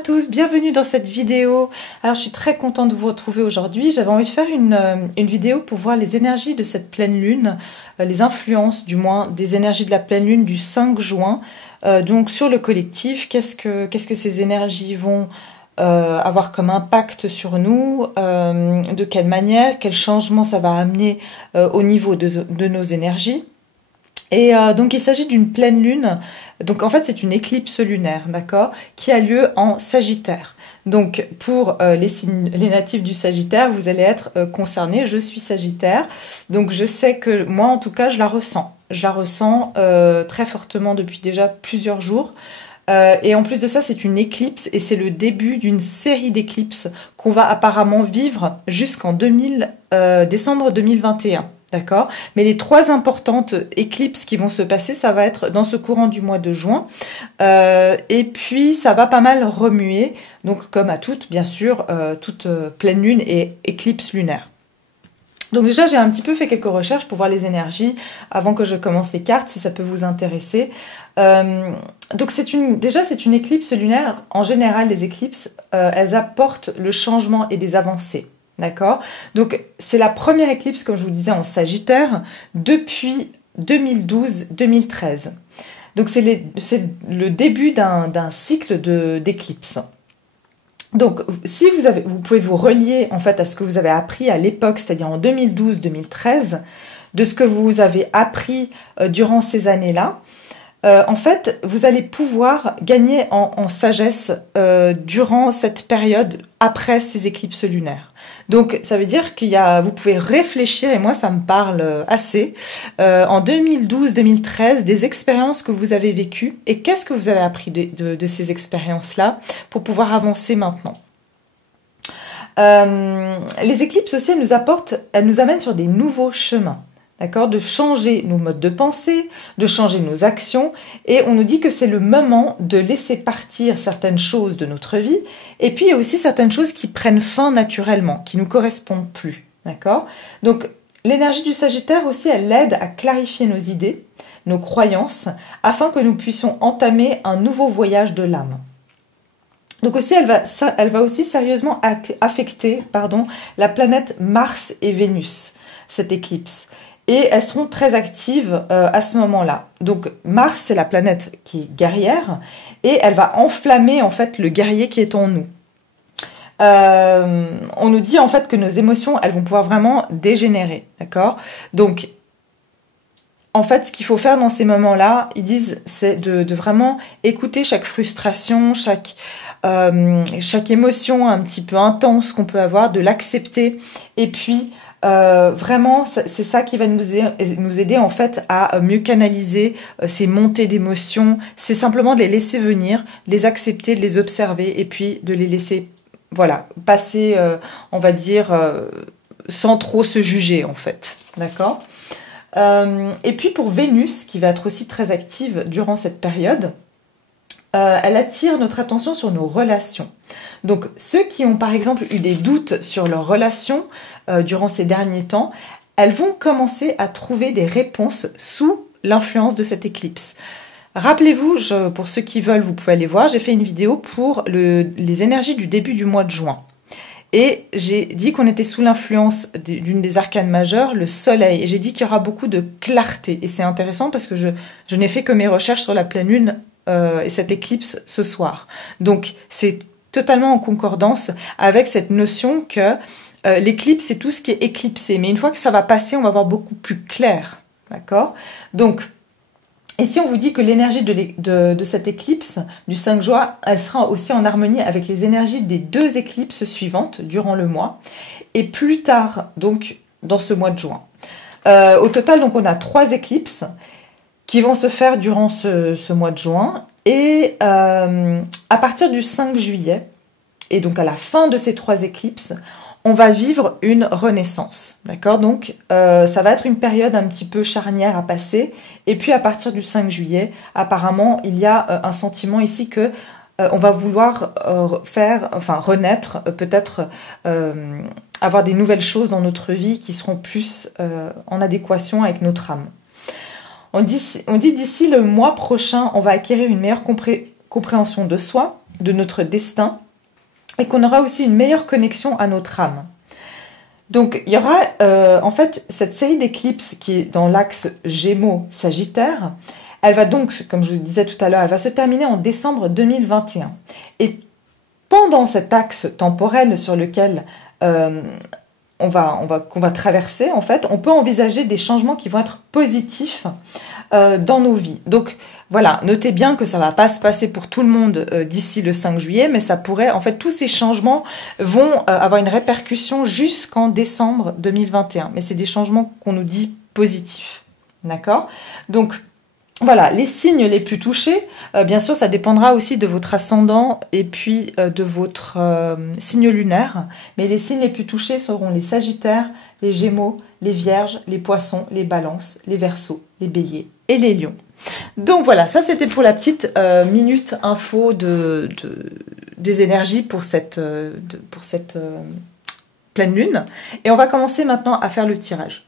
tous, bienvenue dans cette vidéo. Alors je suis très contente de vous retrouver aujourd'hui. J'avais envie de faire une vidéo pour voir les énergies de cette pleine lune, les influences du moins des énergies de la pleine lune du 5 juin. Donc sur le collectif, qu'est-ce que ces énergies vont avoir comme impact sur nous, de quelle manière, quel changement ça va amener au niveau de nos énergies. Et donc il s'agit d'une pleine lune, donc en fait c'est une éclipse lunaire, d'accord, qui a lieu en Sagittaire. Donc pour les natifs du Sagittaire, vous allez être concernés. Je suis Sagittaire, donc je sais que moi en tout cas je la ressens. Je la ressens très fortement depuis déjà plusieurs jours. Et en plus de ça, c'est une éclipse et c'est le début d'une série d'éclipses qu'on va apparemment vivre jusqu'en décembre 2021. D'accord? Mais les trois importantes éclipses qui vont se passer, ça va être dans ce courant du mois de juin. Et puis, ça va pas mal remuer. Donc, comme à toutes, bien sûr, toute pleine lune et éclipse lunaire. Donc déjà, j'ai un petit peu fait quelques recherches pour voir les énergies avant que je commence les cartes, si ça peut vous intéresser. Donc c'est une éclipse lunaire. En général, les éclipses, elles apportent le changement et des avancées. D'accord? Donc, c'est la première éclipse, comme je vous disais, en Sagittaire depuis 2012-2013. Donc, c'est le début d'un cycle d'éclipses. Donc, si vous pouvez vous relier en fait à ce que vous avez appris à l'époque, c'est-à-dire en 2012-2013, de ce que vous avez appris durant ces années-là. En fait, vous allez pouvoir gagner en sagesse durant cette période après ces éclipses lunaires. Donc, ça veut dire vous pouvez réfléchir, et moi, ça me parle assez, en 2012-2013, des expériences que vous avez vécues, et qu'est-ce que vous avez appris de ces expériences-là pour pouvoir avancer maintenant. Les éclipses aussi, elles nous amènent sur des nouveaux chemins. D'accord, de changer nos modes de pensée, de changer nos actions, et on nous dit que c'est le moment de laisser partir certaines choses de notre vie, et puis il y a aussi certaines choses qui prennent fin naturellement, qui nous correspondent plus, d'accord? Donc l'énergie du Sagittaire aussi, elle aide à clarifier nos idées, nos croyances, afin que nous puissions entamer un nouveau voyage de l'âme. Donc aussi, elle va aussi sérieusement affecter, la planète Mars et Vénus, cette éclipse. Et elles seront très actives à ce moment-là. Donc Mars, c'est la planète qui est guerrière et elle va enflammer en fait le guerrier qui est en nous. On nous dit en fait que nos émotions, elles vont pouvoir vraiment dégénérer, d'accord? Donc en fait, ce qu'il faut faire dans ces moments-là, ils disent, c'est de vraiment écouter chaque frustration, chaque émotion un petit peu intense qu'on peut avoir, de l'accepter et puis vraiment, c'est ça qui va nous aider en fait à mieux canaliser ces montées d'émotions. C'est simplement de les laisser venir, de les accepter, de les observer et puis de les laisser, passer, on va dire, sans trop se juger en fait. D'accord ? Et puis pour Vénus, qui va être aussi très active durant cette période, elle attire notre attention sur nos relations. Donc ceux qui ont par exemple eu des doutes sur leurs relations durant ces derniers temps, elles vont commencer à trouver des réponses sous l'influence de cette éclipse. Rappelez-vous, pour ceux qui veulent, vous pouvez aller voir, j'ai fait une vidéo pour les énergies du début du mois de juin. Et j'ai dit qu'on était sous l'influence d'une des arcanes majeures, le soleil. Et j'ai dit qu'il y aura beaucoup de clarté. Et c'est intéressant parce que je n'ai fait que mes recherches sur la pleine lune et cette éclipse ce soir. Donc c'est totalement en concordance avec cette notion que l'éclipse, c'est tout ce qui est éclipsé. Mais une fois que ça va passer, on va voir beaucoup plus clair. D'accord ? Donc, et si on vous dit que l'énergie de cette éclipse du 5 juin, elle sera aussi en harmonie avec les énergies des deux éclipses suivantes durant le mois, et plus tard, donc, dans ce mois de juin. Au total, donc, on a 3 éclipses qui vont se faire durant ce mois de juin, et à partir du 5 juillet, et donc à la fin de ces 3 éclipses, on va vivre une renaissance, d'accord? Donc, ça va être une période un petit peu charnière à passer. Et puis, à partir du 5 juillet, apparemment, il y a un sentiment ici que on va vouloir renaître, peut-être avoir des nouvelles choses dans notre vie qui seront plus en adéquation avec notre âme. On dit d'ici le mois prochain, on va acquérir une meilleure compréhension de soi, de notre destin, et qu'on aura aussi une meilleure connexion à notre âme. Donc, il y aura en fait cette série d'éclipses qui est dans l'axe Gémeaux-Sagittaire. Elle va donc, comme je vous disais tout à l'heure, elle va se terminer en décembre 2021. Et pendant cet axe temporel sur lequel qu'on va traverser, en fait, on peut envisager des changements qui vont être positifs dans nos vies. Donc, voilà, notez bien que ça ne va pas se passer pour tout le monde d'ici le 5 juillet, mais ça pourrait, en fait, tous ces changements vont avoir une répercussion jusqu'en décembre 2021. Mais c'est des changements qu'on nous dit positifs, d'accord? Donc, voilà, les signes les plus touchés, bien sûr, ça dépendra aussi de votre ascendant et puis de votre signe lunaire. Mais les signes les plus touchés seront les Sagittaires, les Gémeaux, les Vierges, les Poissons, les Balances, les Verseaux, les Béliers et les Lions. Donc voilà, ça c'était pour la petite minute info des énergies pour cette pleine lune. Et on va commencer maintenant à faire le tirage.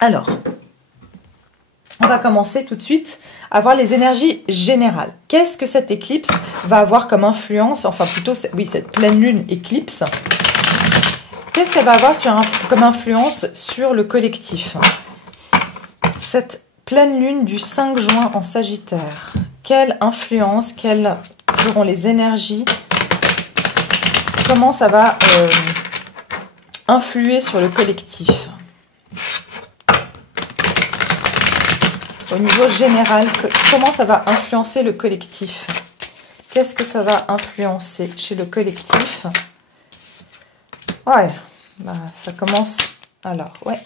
Alors, on va commencer tout de suite à voir les énergies générales. Qu'est-ce que cette éclipse va avoir comme influence, enfin plutôt, oui, cette pleine lune éclipse, qu'est-ce qu'elle va avoir comme influence sur le collectif? Cette pleine lune du 5 juin en Sagittaire, quelle influence, quelles seront les énergies, comment ça va influer sur le collectif? Au niveau général, comment ça va influencer le collectif? Qu'est-ce que ça va influencer chez le collectif? Ouais, bah, ça commence... Alors, ouais.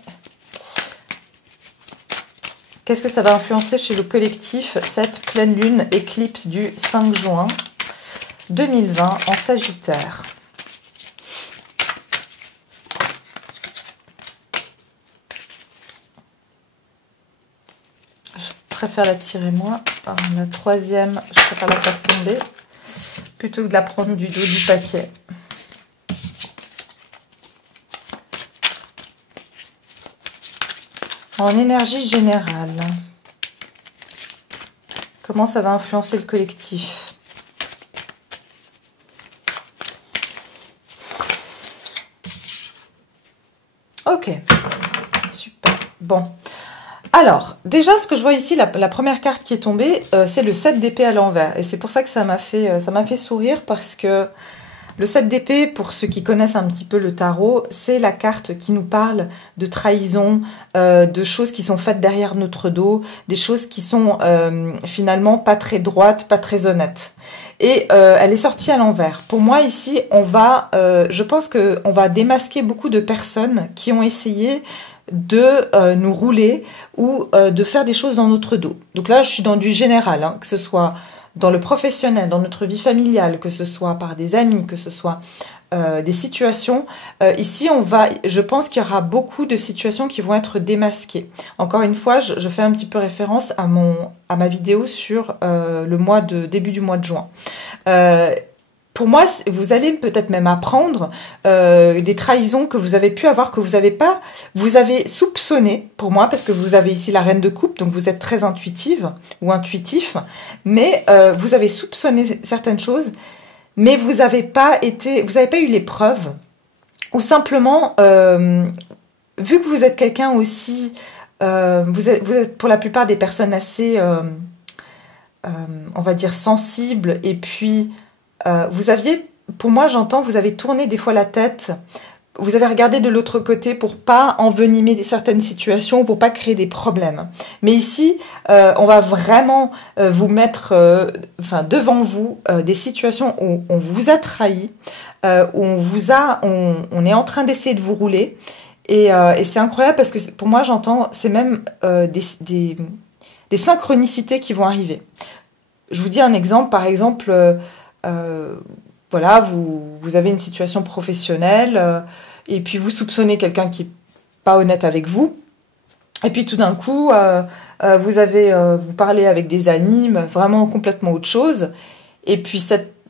Qu'est-ce que ça va influencer chez le collectif, cette pleine lune éclipse du 5 juin 2020 en Sagittaire? Je préfère la tirer moi. La troisième, je préfère la faire tomber plutôt que de la prendre du dos du paquet. En énergie générale, comment ça va influencer le collectif? Ok, super. Bon. Alors, déjà, ce que je vois ici, la première carte qui est tombée, c'est le 7 d'épée à l'envers. Et c'est pour ça que ça m'a fait sourire, parce que le 7 d'épée, pour ceux qui connaissent un petit peu le tarot, c'est la carte qui nous parle de trahison, de choses qui sont faites derrière notre dos, des choses qui sont finalement pas très droites, pas très honnêtes. Et elle est sortie à l'envers. Pour moi, ici, je pense qu'on va démasquer beaucoup de personnes qui ont essayé de nous rouler ou de faire des choses dans notre dos. Donc là, je suis dans du général, hein, que ce soit dans le professionnel, dans notre vie familiale, que ce soit par des amis, que ce soit des situations. Ici, je pense qu'il y aura beaucoup de situations qui vont être démasquées. Encore une fois, je fais un petit peu référence à ma vidéo sur début du mois de juin. Pour moi, vous allez peut-être même apprendre des trahisons que vous avez pu avoir, que vous avez soupçonné, pour moi, parce que vous avez ici la reine de coupe, donc vous êtes très intuitive ou intuitif, mais vous avez soupçonné certaines choses, mais vous n'avez pas eu les preuves, ou simplement, vu que vous êtes quelqu'un aussi, vous êtes pour la plupart des personnes assez, on va dire, sensibles, et puis pour moi j'entends, vous avez tourné des fois la tête, vous avez regardé de l'autre côté pour pas envenimer certaines situations, pour pas créer des problèmes. Mais ici, on va vraiment vous mettre devant vous des situations où on vous a trahi, où on est en train d'essayer de vous rouler. Et c'est incroyable parce que pour moi, j'entends, c'est même des synchronicités qui vont arriver. Je vous dis un exemple, par exemple... voilà, vous avez une situation professionnelle et puis vous soupçonnez quelqu'un qui n'est pas honnête avec vous. Et puis tout d'un coup, vous parlez avec des amis, vraiment complètement autre chose. Et puis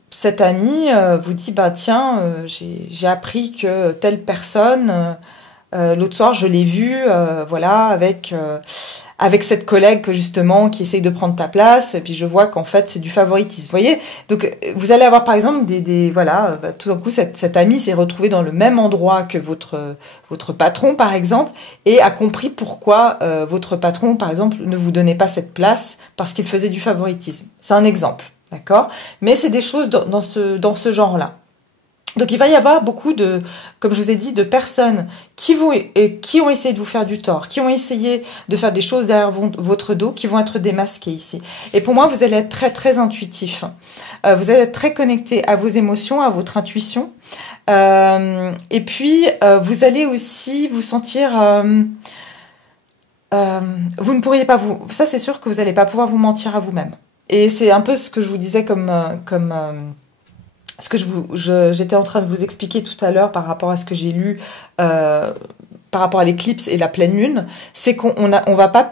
cet ami vous dit, bah tiens, j'ai appris que telle personne, l'autre soir je l'ai vue, voilà, avec avec cette collègue que justement qui essaye de prendre ta place, et puis je vois qu'en fait c'est du favoritisme. Vous voyez, donc vous allez avoir par exemple voilà, tout d'un coup cet ami s'est retrouvé dans le même endroit que votre patron par exemple, et a compris pourquoi votre patron par exemple ne vous donnait pas cette place parce qu'il faisait du favoritisme. C'est un exemple, d'accord? Mais c'est des choses dans ce genre-là. Donc il va y avoir beaucoup de, comme je vous ai dit, de personnes qui ont essayé de vous faire du tort, qui ont essayé de faire des choses derrière votre dos, qui vont être démasquées ici. Et pour moi, vous allez être très très intuitif. Vous allez être très connecté à vos émotions, à votre intuition. Et puis vous allez aussi vous sentir, vous ne pourriez pas ça c'est sûr que vous n'allez pas pouvoir vous mentir à vous-même. Et c'est un peu ce que je vous disais ce que j'étais en train de vous expliquer tout à l'heure par rapport à ce que j'ai lu par rapport à l'éclipse et la pleine lune, c'est qu'on va pas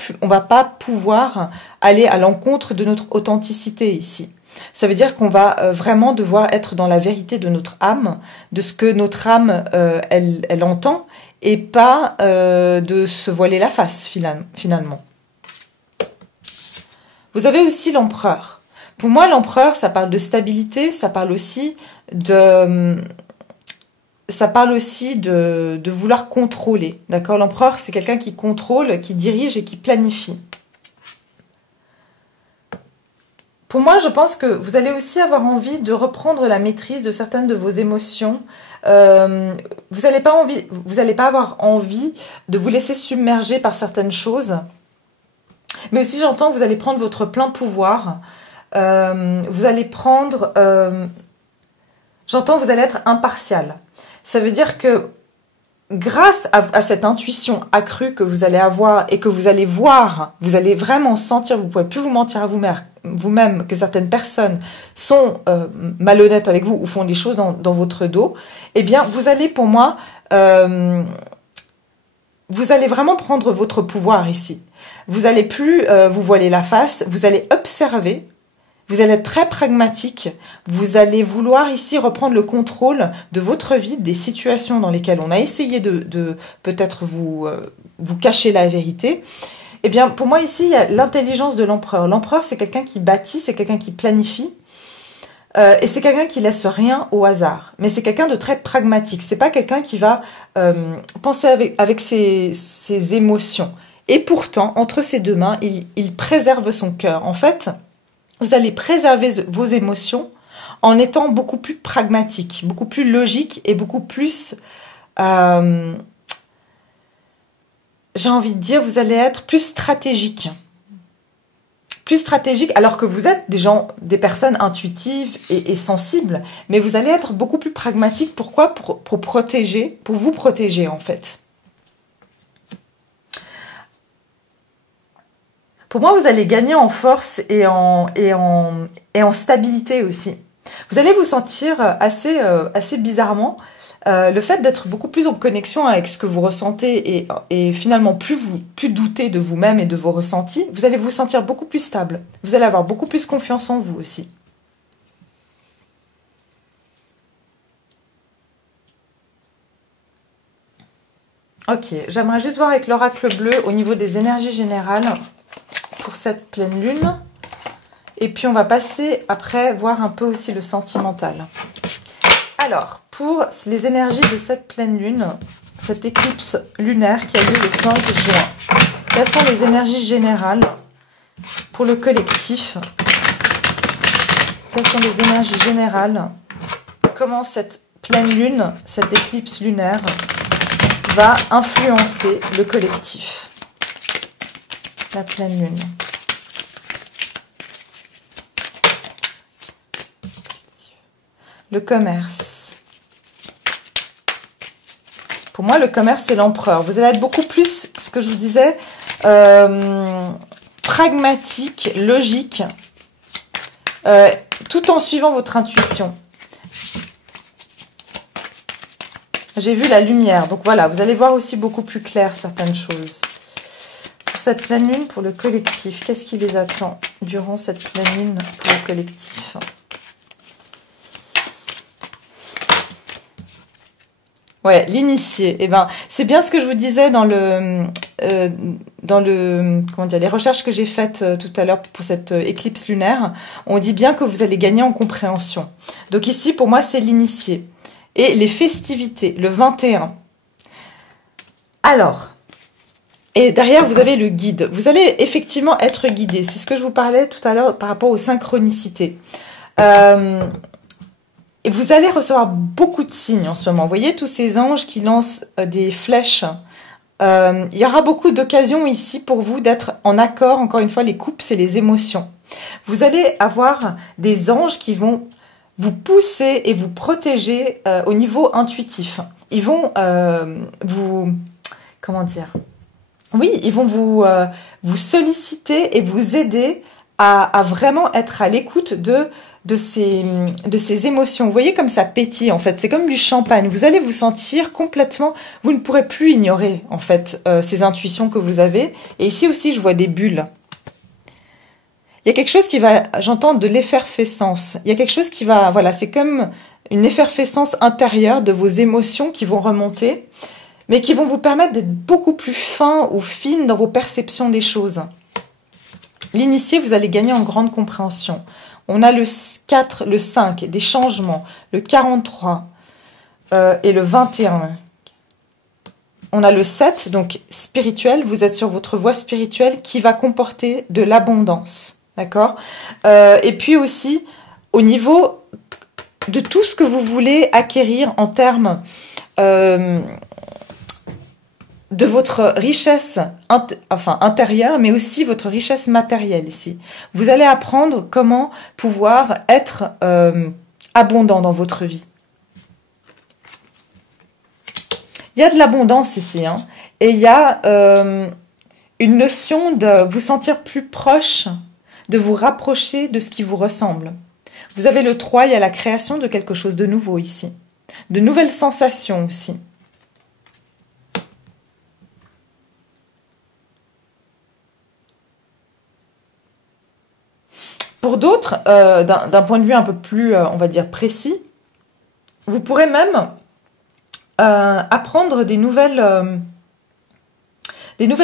pouvoir aller à l'encontre de notre authenticité ici. Ça veut dire qu'on va vraiment devoir être dans la vérité de notre âme, de ce que notre âme elle entend, et pas de se voiler la face finalement. Vous avez aussi l'empereur. Pour moi, l'empereur, ça parle de stabilité, ça parle aussi de vouloir contrôler. D'accord? L'empereur, c'est quelqu'un qui contrôle, qui dirige et qui planifie. Pour moi, je pense que vous allez aussi avoir envie de reprendre la maîtrise de certaines de vos émotions. Vous n'allez pas avoir envie de vous laisser submerger par certaines choses. Mais aussi, j'entends, vous allez prendre votre plein pouvoir. Vous allez prendre... j'entends, vous allez être impartial. Ça veut dire que grâce à cette intuition accrue que vous allez avoir et que vous allez voir, vous allez vraiment sentir, vous ne pouvez plus vous mentir à vous-même que certaines personnes sont malhonnêtes avec vous ou font des choses dans votre dos, eh bien, vous allez, pour moi, vous allez vraiment prendre votre pouvoir ici. Vous n'allez plus vous voiler la face, vous allez observer. Vous allez être très pragmatique, vous allez vouloir ici reprendre le contrôle de votre vie, des situations dans lesquelles on a essayé de peut-être vous cacher la vérité. Eh bien, pour moi ici, il y a l'intelligence de l'empereur. L'empereur, c'est quelqu'un qui bâtit, c'est quelqu'un qui planifie, et c'est quelqu'un qui laisse rien au hasard. Mais c'est quelqu'un de très pragmatique. C'est pas quelqu'un qui va penser avec ses émotions. Et pourtant, entre ses deux mains, il préserve son cœur. En fait, vous allez préserver vos émotions en étant beaucoup plus pragmatique, beaucoup plus logique et beaucoup plus, j'ai envie de dire, vous allez être plus stratégique. Plus stratégique, alors que vous êtes des personnes intuitives et sensibles, mais vous allez être beaucoup plus pragmatique. Pourquoi? Pour vous protéger en fait. Pour moi, vous allez gagner en force et en stabilité aussi. Vous allez vous sentir assez bizarrement. Le fait d'être beaucoup plus en connexion avec ce que vous ressentez et finalement plus douter de vous-même et de vos ressentis, vous allez vous sentir beaucoup plus stable. Vous allez avoir beaucoup plus confiance en vous aussi. Ok, j'aimerais juste voir avec l'oracle bleu au niveau des énergies générales pour cette pleine lune. Et puis on va passer après voir un peu aussi le sentimental. Alors, pour les énergies de cette pleine lune, cette éclipse lunaire qui a lieu le 5 juin, quelles sont les énergies générales pour le collectif? Quelles sont les énergies générales? Comment cette pleine lune, cette éclipse lunaire va influencer le collectif? La pleine lune. Le commerce. Pour moi, le commerce, c'est l'empereur. Vous allez être beaucoup plus, ce que je vous disais, pragmatique, logique, tout en suivant votre intuition. J'ai vu la lumière. Donc voilà, vous allez voir aussi beaucoup plus clair certaines choses. Pour cette pleine lune, pour le collectif, qu'est-ce qui les attend durant cette pleine lune pour le collectif? Ouais, l'initié. Eh ben, c'est bien ce que je vous disais dans dans comment dire, les recherches que j'ai faites tout à l'heure pour cette éclipse lunaire, on dit bien que vous allez gagner en compréhension. Donc ici, pour moi, c'est l'initié. Et les festivités, le 21. Alors, et derrière, vous avez le guide. Vous allez effectivement être guidé. C'est ce que je vous parlais tout à l'heure par rapport aux synchronicités. Et vous allez recevoir beaucoup de signes en ce moment. Vous voyez tous ces anges qui lancent des flèches. Il y aura beaucoup d'occasions ici pour vous d'être en accord. Encore une fois, les coupes, c'est les émotions. Vous allez avoir des anges qui vont vous pousser et vous protéger au niveau intuitif. Ils vont vous... Comment dire ? Oui, ils vont vous solliciter et vous aider à vraiment être à l'écoute de ces émotions. Vous voyez comme ça pétille en fait, c'est comme du champagne. Vous allez vous sentir complètement, vous ne pourrez plus ignorer en fait ces intuitions que vous avez. Et ici aussi je vois des bulles. Il y a quelque chose qui va, j'entends de l'effervescence. Il y a quelque chose qui va, voilà, c'est comme une effervescence intérieure de vos émotions qui vont remonter, mais qui vont vous permettre d'être beaucoup plus fin ou fine dans vos perceptions des choses. L'initié, vous allez gagner en grande compréhension. On a le 4, le 5, des changements, le 43 et le 21. On a le 7, donc spirituel, vous êtes sur votre voie spirituelle qui va comporter de l'abondance, d'accord ? Et puis aussi, au niveau de tout ce que vous voulez acquérir en termes de votre richesse intérieure, mais aussi votre richesse matérielle ici. Vous allez apprendre comment pouvoir être abondant dans votre vie. Il y a de l'abondance ici, hein, et il y a une notion de vous sentir plus proche, de vous rapprocher de ce qui vous ressemble. Vous avez le 3, il y a la création de quelque chose de nouveau ici. De nouvelles sensations aussi. Pour d'autres, d'un point de vue un peu plus, on va dire, précis, vous pourrez même apprendre des nouvelles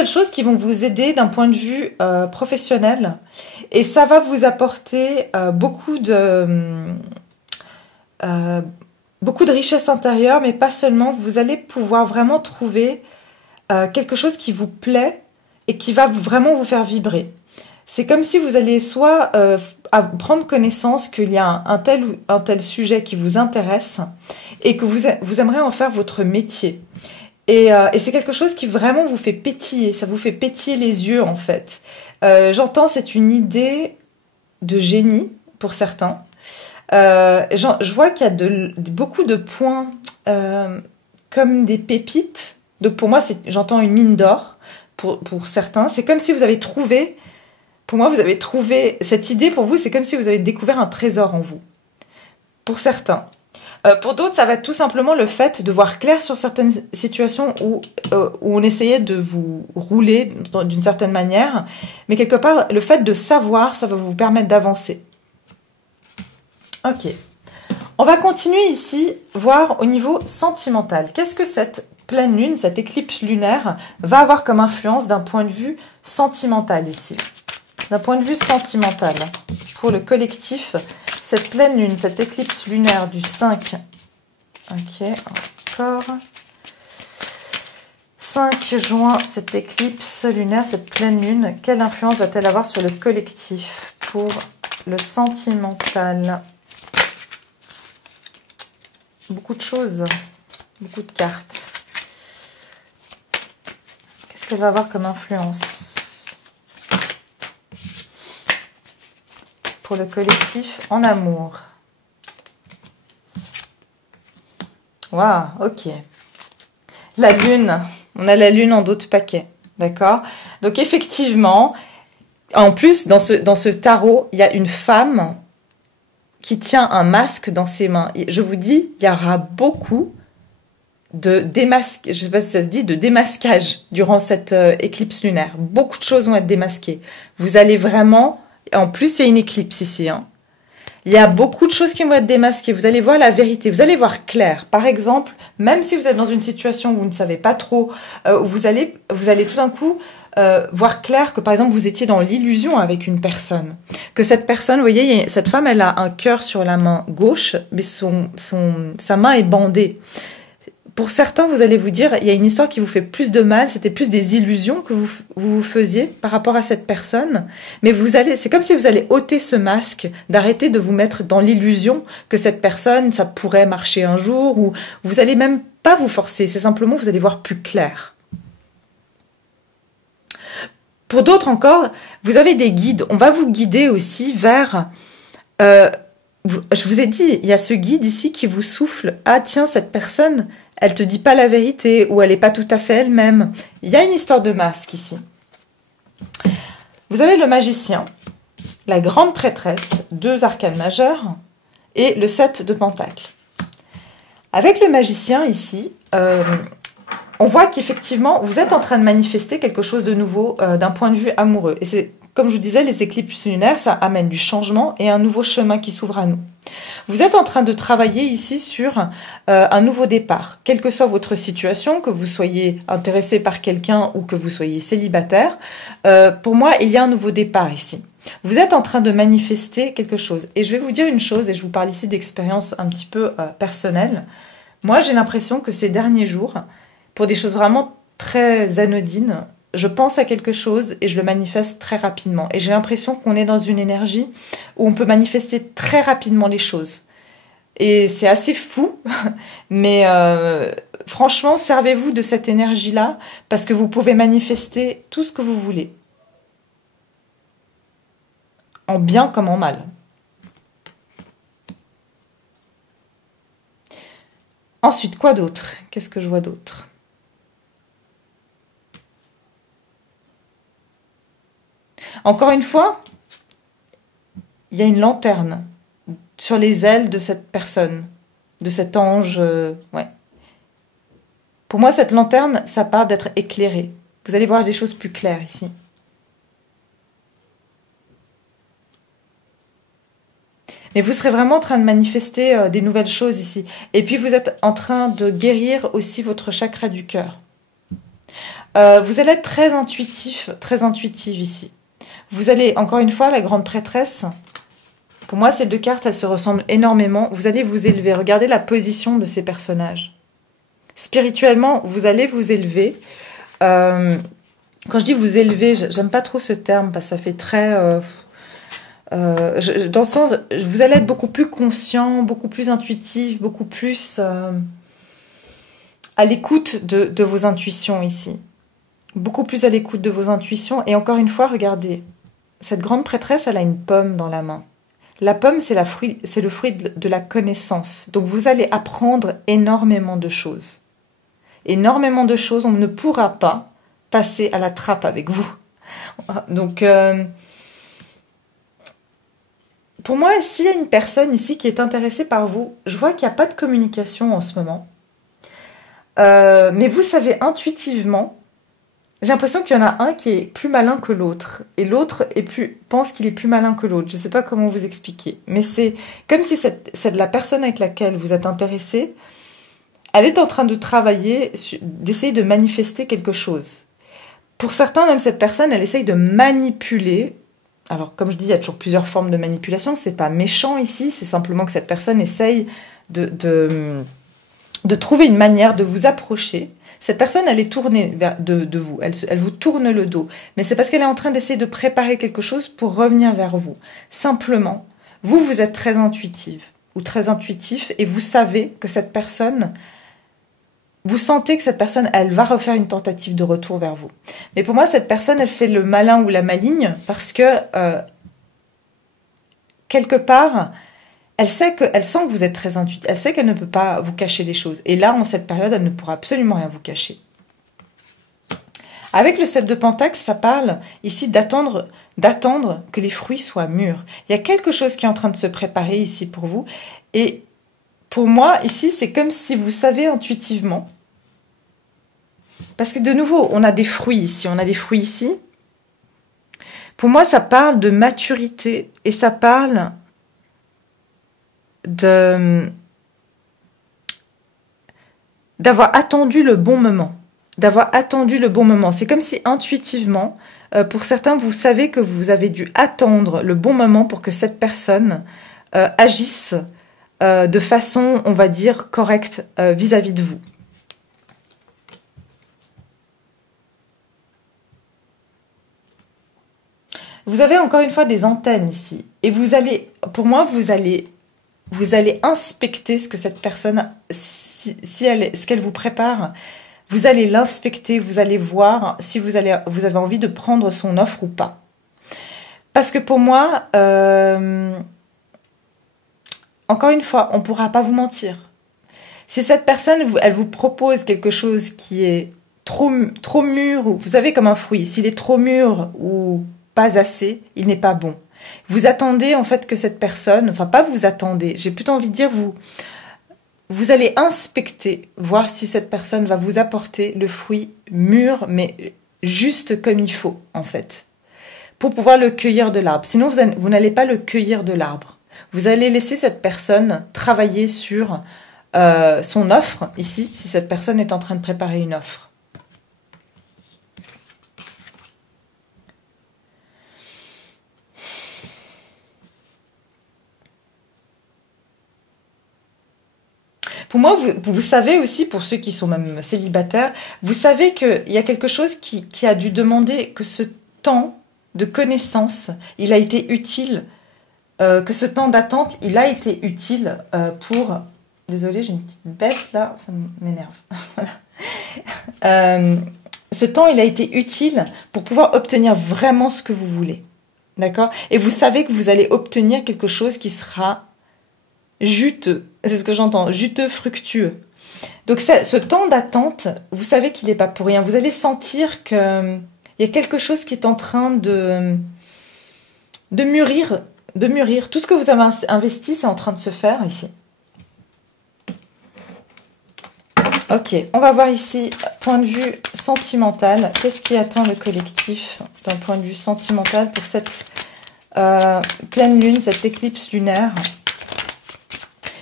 choses qui vont vous aider d'un point de vue professionnel. Et ça va vous apporter beaucoup de richesse intérieure, mais pas seulement. Vous allez pouvoir vraiment trouver quelque chose qui vous plaît et qui va vraiment vous faire vibrer. C'est comme si vous alliez soit prendre connaissance qu'il y a un tel sujet qui vous intéresse et que vous aimeriez en faire votre métier. Et c'est quelque chose qui vraiment vous fait pétiller, ça vous fait pétiller les yeux en fait. J'entends, c'est une idée de génie pour certains. Je vois qu'il y a beaucoup de points comme des pépites. Donc pour moi, j'entends une mine d'or pour certains. C'est comme si vous avez trouvé... Pour moi, vous avez trouvé cette idée, pour vous, c'est comme si vous avez découvert un trésor en vous. Pour certains. Pour d'autres, ça va être tout simplement le fait de voir clair sur certaines situations où on essayait de vous rouler d'une certaine manière. Mais quelque part, le fait de savoir, ça va vous permettre d'avancer. Ok. On va continuer ici, voir au niveau sentimental. Qu'est-ce que cette pleine lune, cette éclipse lunaire, va avoir comme influence d'un point de vue sentimental ici ? D'un point de vue sentimental, pour le collectif, cette pleine lune, cette éclipse lunaire du 5, ok, encore, 5 juin, cette éclipse lunaire, cette pleine lune, quelle influence va-t-elle avoir sur le collectif pour le sentimental? Beaucoup de choses, beaucoup de cartes. Qu'est-ce qu'elle va avoir comme influence pour le collectif en amour? Waouh, ok. La lune, on a la lune en dos de paquet, d'accord? Donc effectivement, en plus, dans ce tarot, il y a une femme qui tient un masque dans ses mains. Et je vous dis, il y aura beaucoup de démasquage, je ne sais pas si ça se dit, de démasquage durant cette éclipse lunaire. Beaucoup de choses vont être démasquées. Vous allez vraiment... En plus, il y a une éclipse ici. Hein. Il y a beaucoup de choses qui vont être démasquées. Vous allez voir la vérité, vous allez voir clair. Par exemple, même si vous êtes dans une situation où vous ne savez pas trop, où vous allez tout d'un coup voir clair que par exemple vous étiez dans l'illusion avec une personne. Que cette personne, vous voyez, cette femme, elle a un cœur sur la main gauche, mais sa main est bandée. Pour certains, vous allez vous dire, il y a une histoire qui vous fait plus de mal, c'était plus des illusions que vous faisiez par rapport à cette personne. Mais c'est comme si vous allez ôter ce masque, d'arrêter de vous mettre dans l'illusion que cette personne, ça pourrait marcher un jour, ou vous allez même pas vous forcer, c'est simplement vous allez voir plus clair. Pour d'autres encore, vous avez des guides, on va vous guider aussi vers... je vous ai dit, il y a ce guide ici qui vous souffle, ah tiens, cette personne... elle te dit pas la vérité ou elle n'est pas tout à fait elle-même. Il y a une histoire de masque ici. Vous avez le magicien, la grande prêtresse, 2 arcanes majeures et le 7 de pentacles. Avec le magicien ici, on voit qu'effectivement, vous êtes en train de manifester quelque chose de nouveau d'un point de vue amoureux. Et c'est, comme je vous disais, les éclipses lunaires, ça amène du changement et un nouveau chemin qui s'ouvre à nous. Vous êtes en train de travailler ici sur un nouveau départ. Quelle que soit votre situation, que vous soyez intéressé par quelqu'un ou que vous soyez célibataire, pour moi, il y a un nouveau départ ici. Vous êtes en train de manifester quelque chose. Et je vais vous dire une chose, et je vous parle ici d'expérience un petit peu personnelle. Moi, j'ai l'impression que ces derniers jours, pour des choses vraiment très anodines, je pense à quelque chose et je le manifeste très rapidement. Et j'ai l'impression qu'on est dans une énergie où on peut manifester très rapidement les choses. Et c'est assez fou, mais franchement, servez-vous de cette énergie-là parce que vous pouvez manifester tout ce que vous voulez. En bien comme en mal. Ensuite, quoi d'autre? Qu'est-ce que je vois d'autre? Encore une fois, il y a une lanterne sur les ailes de cette personne, de cet ange. Ouais. Pour moi, cette lanterne, ça part d'être éclairée. Vous allez voir des choses plus claires ici. Mais vous serez vraiment en train de manifester des nouvelles choses ici. Et puis, vous êtes en train de guérir aussi votre chakra du cœur. Vous allez être très intuitive ici. Vous allez, encore une fois, la grande prêtresse, pour moi, ces 2 cartes, elles se ressemblent énormément. Vous allez vous élever. Regardez la position de ces personnages. Spirituellement, vous allez vous élever. Quand je dis vous élever, j'aime pas trop ce terme parce que ça fait très... dans le sens, vous allez être beaucoup plus conscient, beaucoup plus intuitif, beaucoup plus à l'écoute de vos intuitions ici. Beaucoup plus à l'écoute de vos intuitions. Et encore une fois, regardez, cette grande prêtresse, elle a une pomme dans la main. La pomme, c'est le fruit de la connaissance. Donc, vous allez apprendre énormément de choses. Énormément de choses. On ne pourra pas passer à la trappe avec vous. Donc, pour moi, s'il y a une personne ici qui est intéressée par vous, je vois qu'il n'y a pas de communication en ce moment. Mais vous savez intuitivement, j'ai l'impression qu'il y en a un qui est plus malin que l'autre. Et l'autre pense qu'il est plus malin que l'autre. Je ne sais pas comment vous expliquer. Mais c'est comme si c'est de la personne avec laquelle vous êtes intéressé. Elle est en train de travailler, d'essayer de manifester quelque chose. Pour certains, même cette personne, elle essaye de manipuler. Alors, comme je dis, il y a toujours plusieurs formes de manipulation. C'est pas méchant ici. C'est simplement que cette personne essaye de trouver une manière de vous approcher. Cette personne, elle est tournée de vous, elle vous tourne le dos. Mais c'est parce qu'elle est en train d'essayer de préparer quelque chose pour revenir vers vous. Simplement, vous êtes très intuitive ou très intuitif et vous savez que cette personne, vous sentez que cette personne, elle va refaire une tentative de retour vers vous. Mais pour moi, cette personne, elle fait le malin ou la maligne parce que, quelque part... Elle sent que vous êtes très intuitive. Elle sait qu'elle ne peut pas vous cacher des choses. Et là, en cette période, elle ne pourra absolument rien vous cacher. Avec le 7 de Pentacle, ça parle ici d'attendre que les fruits soient mûrs. Il y a quelque chose qui est en train de se préparer ici pour vous. Et pour moi, ici, c'est comme si vous savez intuitivement. Parce que de nouveau, on a des fruits ici. On a des fruits ici. Pour moi, ça parle de maturité. Et ça parle... d'avoir attendu le bon moment. D'avoir attendu le bon moment. C'est comme si intuitivement, pour certains, vous savez que vous avez dû attendre le bon moment pour que cette personne agisse de façon, on va dire, correcte vis-à-vis de vous. Vous avez encore une fois des antennes ici. Et vous allez, pour moi, vous allez inspecter ce que cette personne, ce qu'elle vous prépare. Vous allez l'inspecter, vous allez voir si vous avez envie de prendre son offre ou pas. Parce que pour moi, encore une fois, on ne pourra pas vous mentir. Si cette personne, elle vous propose quelque chose qui est trop mûr, ou vous savez comme un fruit, s'il est trop mûr ou pas assez, il n'est pas bon. Vous attendez en fait que cette personne, enfin pas vous attendez, j'ai plutôt envie de dire vous allez inspecter, voir si cette personne va vous apporter le fruit mûr, mais juste comme il faut en fait, pour pouvoir le cueillir de l'arbre. Sinon vous n'allez pas le cueillir de l'arbre. Vous allez laisser cette personne travailler sur son offre, ici, si cette personne est en train de préparer une offre. Pour moi, vous savez aussi, pour ceux qui sont même célibataires, vous savez qu'il y a quelque chose qui a dû demander que ce temps de connaissance, il a été utile, que ce temps d'attente, il a été utile pour... Désolée, j'ai une petite bête là, ça m'énerve. Voilà. Ce temps, il a été utile pour pouvoir obtenir vraiment ce que vous voulez. D'accord? Et vous savez que vous allez obtenir quelque chose qui sera juteux. C'est ce que j'entends, juteux, fructueux. Donc ce temps d'attente, vous savez qu'il n'est pas pour rien. Vous allez sentir qu'il y a quelque chose qui est en train de mûrir. Tout ce que vous avez investi, c'est en train de se faire ici. Ok, on va voir ici, point de vue sentimental. Qu'est-ce qui attend le collectif d'un point de vue sentimental pour cette pleine lune, cette éclipse lunaire?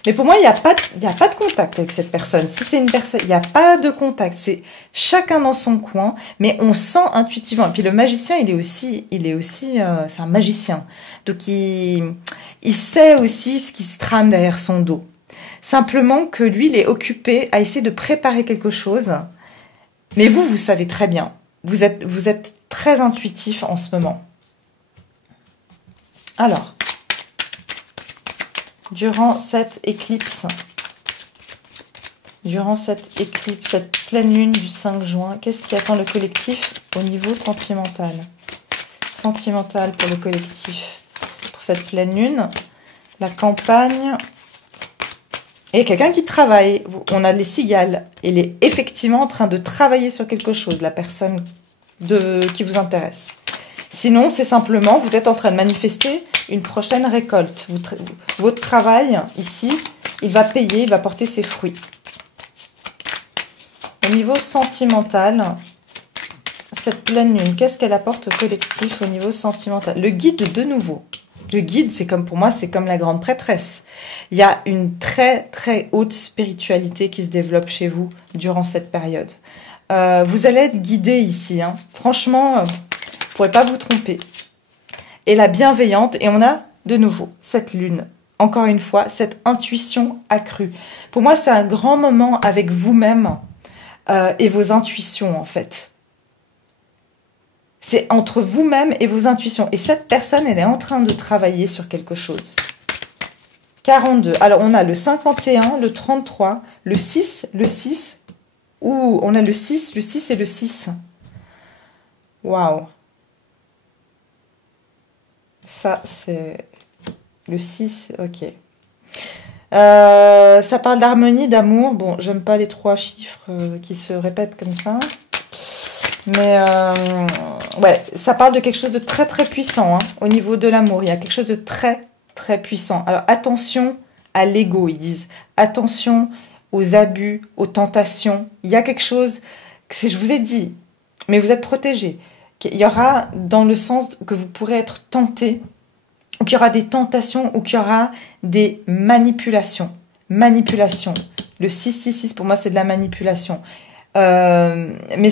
Mais pour moi, il n'y a pas de contact avec cette personne. Si c'est une personne, il n'y a pas de contact. C'est chacun dans son coin, mais on sent intuitivement. Et puis le magicien, il est aussi, c'est un magicien. Donc il sait aussi ce qui se trame derrière son dos. Simplement que lui, il est occupé à essayer de préparer quelque chose. Mais vous savez très bien. Vous êtes très intuitif en ce moment. Alors, durant cette éclipse, cette pleine lune du 5 juin, qu'est-ce qui attend le collectif au niveau sentimental? Sentimental pour le collectif. Pour cette pleine lune, la campagne... Et il y a quelqu'un qui travaille. On a les cigales. Il est effectivement en train de travailler sur quelque chose, la personne qui vous intéresse. Sinon, c'est simplement, vous êtes en train de manifester une prochaine récolte. Votre travail, ici, il va payer, il va porter ses fruits. Au niveau sentimental, cette pleine lune, qu'est-ce qu'elle apporte au collectif au niveau sentimental? Le guide, de nouveau. Le guide, c'est comme pour moi, c'est comme la grande prêtresse. Il y a une très très haute spiritualité qui se développe chez vous durant cette période. Vous allez être guidé ici. Hein. Franchement, vous ne pourrez pas vous tromper. Et la bienveillante, et on a de nouveau cette lune. Encore une fois, cette intuition accrue. Pour moi, c'est un grand moment avec vous-même et vos intuitions en fait. C'est entre vous-même et vos intuitions. Et cette personne, elle est en train de travailler sur quelque chose. 42. Alors, on a le 51, le 33, le 6, Ouh, on a le 6 et le 6. Waouh. Ça, c'est le 6, ok. Ça parle d'harmonie, d'amour. Bon, j'aime pas les 3 chiffres qui se répètent comme ça. Mais ouais, ça parle de quelque chose de très très puissant hein, au niveau de l'amour. Il y a quelque chose de très très puissant. Alors attention à l'ego, ils disent. Attention aux abus, aux tentations. Il y a quelque chose, je vous ai dit, mais vous êtes protégés. Il y aura dans le sens que vous pourrez être tenté ou qu'il y aura des tentations, ou qu'il y aura des manipulations. Manipulation. Le 666, pour moi, c'est de la manipulation. Mais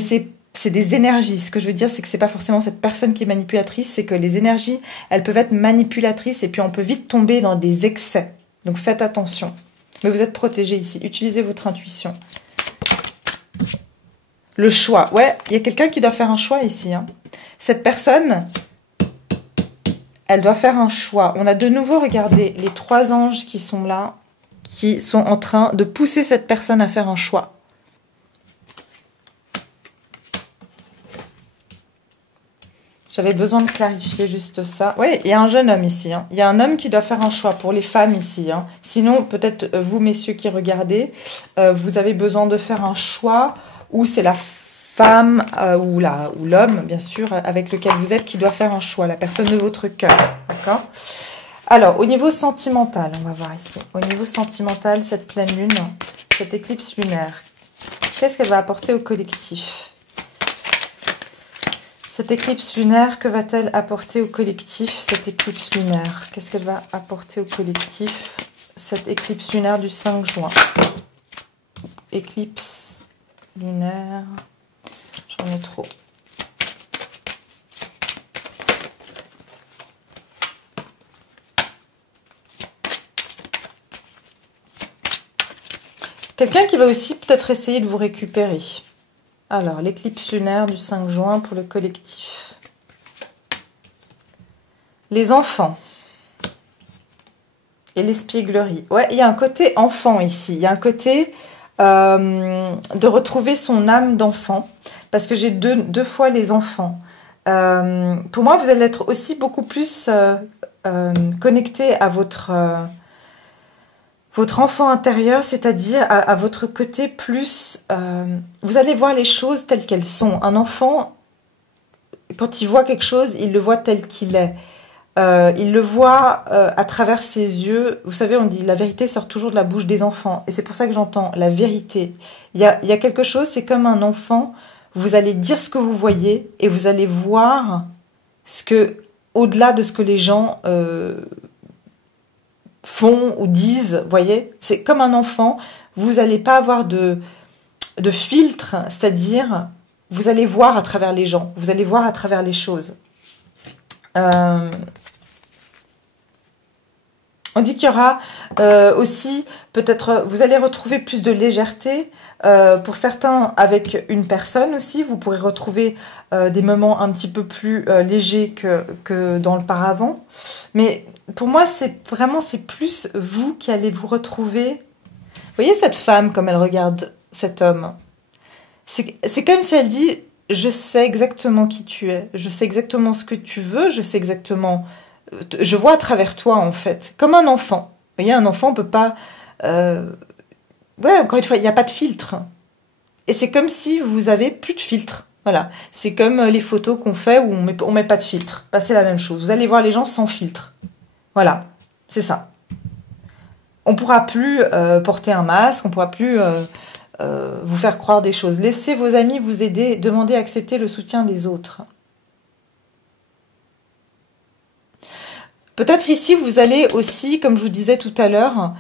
c'est des énergies. Ce que je veux dire, c'est que c'est pas forcément cette personne qui est manipulatrice, c'est que les énergies, elles peuvent être manipulatrices et puis on peut vite tomber dans des excès. Donc faites attention. Mais vous êtes protégés ici. Utilisez votre intuition. Le choix. Ouais, il y a quelqu'un qui doit faire un choix ici. Hein. Cette personne, elle doit faire un choix. On a de nouveau, regardez, les 3 anges qui sont là, qui sont en train de pousser cette personne à faire un choix. J'avais besoin de clarifier juste ça. Oui, il y a un jeune homme ici. Hein. Il y a un homme qui doit faire un choix pour les femmes ici. Hein. Sinon, peut-être vous, messieurs qui regardez, vous avez besoin de faire un choix où c'est la femme ou l'homme, bien sûr, avec lequel vous êtes, qui doit faire un choix. La personne de votre cœur. D'accord ? Alors, au niveau sentimental, on va voir ici. Au niveau sentimental, cette pleine lune, cette éclipse lunaire, qu'est-ce qu'elle va apporter au collectif ? Cette éclipse lunaire, que va-t-elle apporter au collectif, cette éclipse lunaire? Qu'est-ce qu'elle va apporter au collectif, cette éclipse lunaire du 5 juin? Éclipse lunaire, j'en ai trop. Quelqu'un qui va aussi peut-être essayer de vous récupérer. Alors, l'éclipse lunaire du 5 juin pour le collectif. Les enfants. Et l'espièglerie. Ouais, il y a un côté enfant ici. Il y a un côté de retrouver son âme d'enfant. Parce que j'ai deux fois les enfants. Pour moi, vous allez être aussi beaucoup plus connecté à votre enfant intérieur, c'est-à-dire à votre côté plus... vous allez voir les choses telles qu'elles sont. Un enfant, quand il voit quelque chose, il le voit tel qu'il est. Il le voit à travers ses yeux. Vous savez, on dit la vérité sort toujours de la bouche des enfants. Et c'est pour ça que j'entends la vérité. Il y a quelque chose, c'est comme un enfant. Vous allez dire ce que vous voyez et vous allez voir ce que, au-delà de ce que les gens... font ou disent, voyez, c'est comme un enfant, vous n'allez pas avoir de filtre, c'est-à-dire, vous allez voir à travers les gens, vous allez voir à travers les choses. On dit qu'il y aura aussi, peut-être, vous allez retrouver plus de légèreté, pour certains avec une personne aussi, vous pourrez retrouver des moments un petit peu plus légers que dans le paravent, mais pour moi, c'est plus vous qui allez vous retrouver. Vous voyez cette femme, comme elle regarde cet homme. C'est comme si elle dit, je sais exactement qui tu es, je sais exactement ce que tu veux, je sais exactement... Je vois à travers toi, en fait, comme un enfant. Vous voyez, un enfant, on peut pas... Ouais, encore une fois, il n'y a pas de filtre. Et c'est comme si vous avez plus de filtre. Voilà. C'est comme les photos qu'on fait où on met pas de filtre. Bah, c'est la même chose. Vous allez voir les gens sans filtre. Voilà, c'est ça. On ne pourra plus porter un masque, on ne pourra plus vous faire croire des choses. Laissez vos amis vous aider, demandez à accepter le soutien des autres. Peut-être ici, vous allez aussi, comme je vous disais tout à l'heure,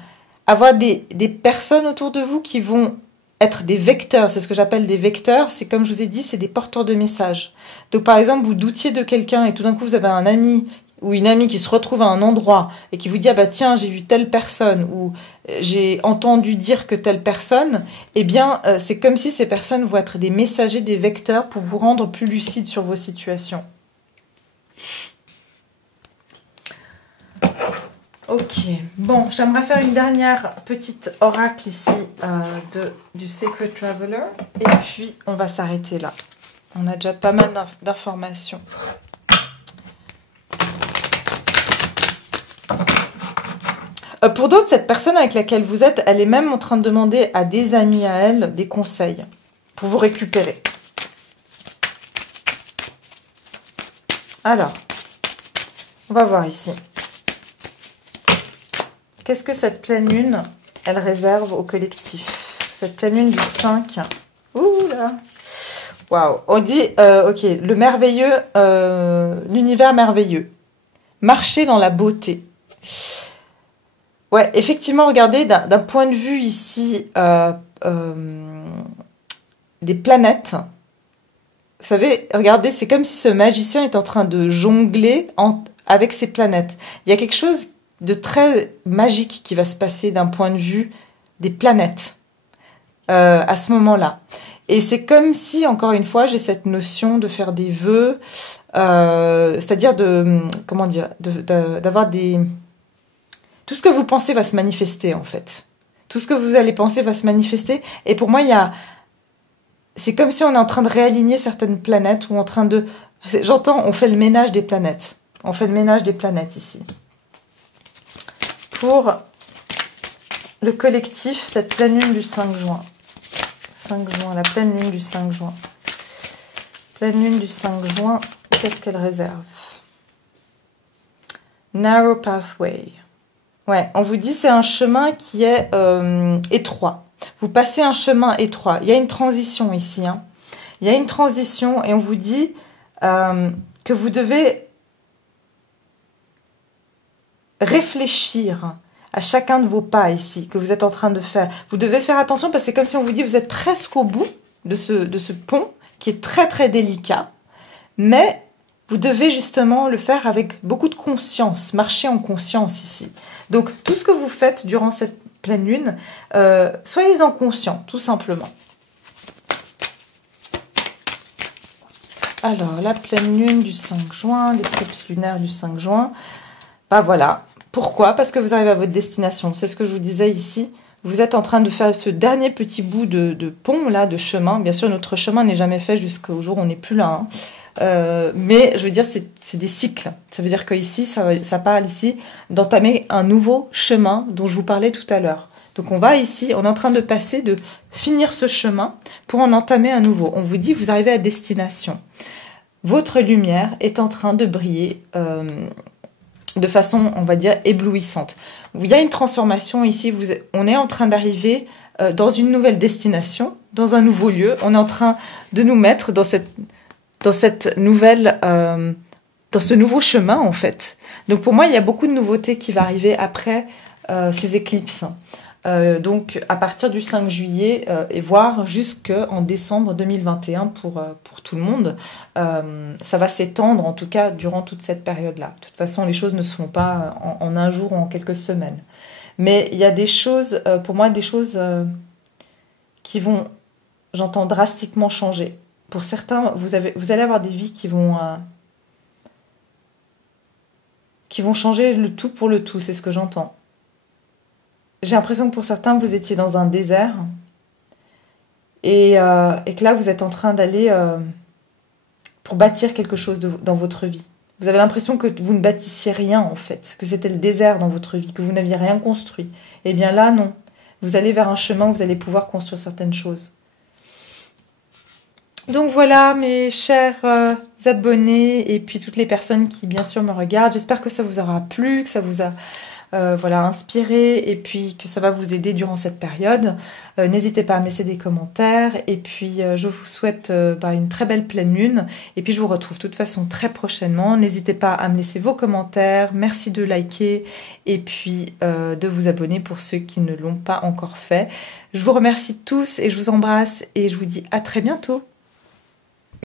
avoir des personnes autour de vous qui vont être des vecteurs. C'est ce que j'appelle des vecteurs. C'est comme je vous ai dit, c'est des porteurs de messages. Donc par exemple, vous doutiez de quelqu'un et tout d'un coup, vous avez un ami ou une amie qui se retrouve à un endroit et qui vous dit « Ah bah tiens, j'ai vu telle personne » ou « J'ai entendu dire que telle personne », eh bien, c'est comme si ces personnes vont être des messagers, des vecteurs pour vous rendre plus lucide sur vos situations. Ok, bon, j'aimerais faire une dernière petite oracle ici du Sacred Traveler et puis on va s'arrêter là. On a déjà pas mal d'informations. Pour d'autres, cette personne avec laquelle vous êtes, elle est même en train de demander à des amis à elle des conseils pour vous récupérer. Alors, on va voir ici. Qu'est-ce que cette pleine lune, elle réserve au collectif? Cette pleine lune du 5. Ouh là! Waouh! On dit, ok, le merveilleux, l'univers merveilleux. marcher dans la beauté. Ouais, effectivement, regardez, d'un point de vue ici des planètes, vous savez, regardez, c'est comme si ce magicien est en train de jongler avec ces planètes. Il y a quelque chose de très magique qui va se passer d'un point de vue des planètes à ce moment-là. Et c'est comme si, encore une fois, j'ai cette notion de faire des vœux, c'est-à-dire comment dire, d'avoir des... Tout ce que vous pensez va se manifester, en fait. Tout ce que vous allez penser va se manifester. Et pour moi, c'est comme si on est en train de réaligner certaines planètes, ou en train de... J'entends, on fait le ménage des planètes. On fait le ménage des planètes ici. Pour le collectif, cette pleine lune du 5 juin. 5 juin, la pleine lune du 5 juin. Pleine lune du 5 juin, qu'est-ce qu'elle réserve? Narrow pathway. Ouais, on vous dit c'est un chemin qui est étroit. Vous passez un chemin étroit. Il y a une transition ici. Hein. Il y a une transition et on vous dit que vous devez réfléchir à chacun de vos pas ici que vous êtes en train de faire. Vous devez faire attention parce que c'est comme si on vous dit vous êtes presque au bout de ce pont qui est très très délicat, mais vous devez justement le faire avec beaucoup de conscience, marcher en conscience ici. Donc tout ce que vous faites durant cette pleine lune, soyez-en conscients, tout simplement. Alors, la pleine lune du 5 juin, l'éclipse lunaire du 5 juin, bah voilà. Pourquoi? Parce que vous arrivez à votre destination. C'est ce que je vous disais ici. Vous êtes en train de faire ce dernier petit bout de pont, là, de chemin. Bien sûr, notre chemin n'est jamais fait jusqu'au jour où on n'est plus là. Hein. Mais je veux dire, c'est des cycles. Ça veut dire qu'ici, ça parle ici d'entamer un nouveau chemin dont je vous parlais tout à l'heure. Donc on va ici, on est en train de finir ce chemin pour en entamer un nouveau. On vous dit, vous arrivez à destination. Votre lumière est en train de briller de façon, on va dire, éblouissante. Il y a une transformation ici, on est en train d'arriver dans une nouvelle destination, dans un nouveau lieu. On est en train de nous mettre dans cette nouvelle, dans ce nouveau chemin en fait. Donc pour moi, il y a beaucoup de nouveautés qui vont arriver après ces éclipses. Donc à partir du 5 juillet et voire jusqu'en décembre 2021 pour tout le monde. Ça va s'étendre en tout cas durant toute cette période-là. De toute façon, les choses ne se font pas en un jour ou en quelques semaines. Mais il y a des choses, pour moi, des choses qui vont, j'entends, drastiquement changer. Pour certains, vous allez avoir des vies qui vont changer le tout pour le tout, c'est ce que j'entends. J'ai l'impression que pour certains, vous étiez dans un désert et que là, vous êtes en train d'aller pour bâtir quelque chose dans votre vie. Vous avez l'impression que vous ne bâtissiez rien, en fait, que c'était le désert dans votre vie, que vous n'aviez rien construit. Eh bien là, non. Vous allez vers un chemin où vous allez pouvoir construire certaines choses. Donc voilà, mes chers abonnés et puis toutes les personnes qui, bien sûr, me regardent. J'espère que ça vous aura plu, que ça vous a... inspiré et puis que ça va vous aider durant cette période. N'hésitez pas à me laisser des commentaires et puis je vous souhaite une très belle pleine lune et puis je vous retrouve de toute façon très prochainement. N'hésitez pas à me laisser vos commentaires, merci de liker et puis de vous abonner pour ceux qui ne l'ont pas encore fait. Je vous remercie tous et je vous embrasse et je vous dis à très bientôt.